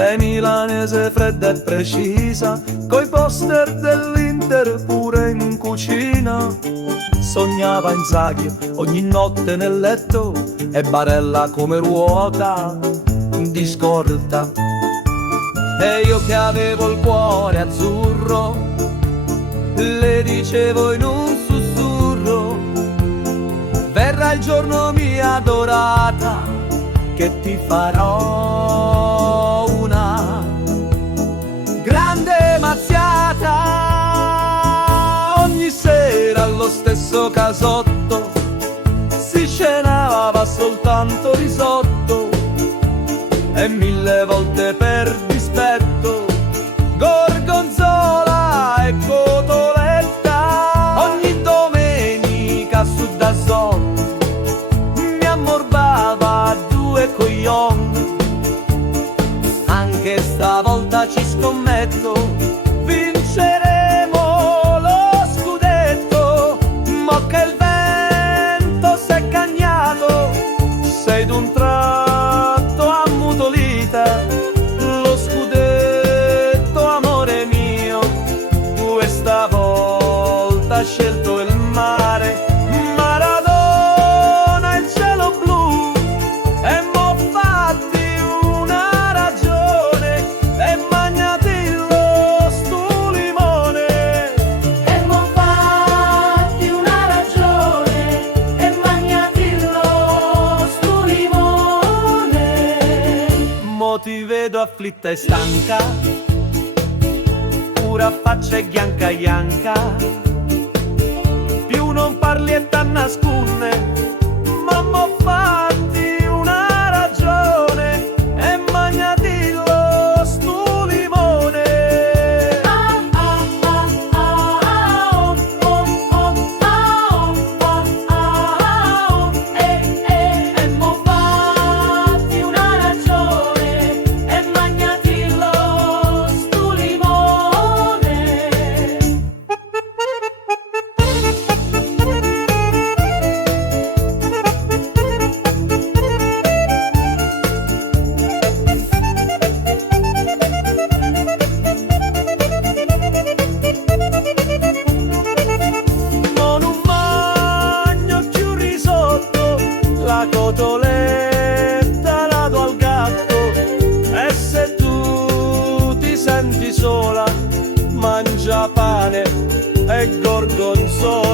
Lei milanese fredda e precisa, coi poster dell'Inter pure in cucina. Sognava Inzaghi ogni notte nel letto e Barella come ruota di scorta. E io che avevo il cuore azzurro, le dicevo in un sussurro: verrà il giorno mia adorata, che ti farò una grande mazziata. Ogni sera allo stesso casotto si cenava soltanto risotto, e 1000 volte per dispetto gorgonzola e cotoletta. Ogni domenica su DAZN mi ammorbava 2 coglioni. Anche stavolta ci scommetto, vinceremo lo scudetto. Mo che il vento s'è cagnato, sei d'un tratto ammutolita. Lo scudetto, amore mio, questa volta ha scelto il mare. Maradona, il cielo blu, e mo fatti una ragione e magnatillo stu limone. E mo fatti una ragione e magnatillo stu limone. Mo ti vedo afflitta e stanca, pure a faccia e ghianca ghianca. Più non parli e t'annascunne, ma mo fatti una ragione e magnatillo stu limone. Ah ah ah ah ah oh oh ah oh e mo fatti una ragione e magnatillo stu limone. Non un bagno più risotto, la cotoletta la do al gatto. E se tu ti senti sola, mangia pane e gorgonzola.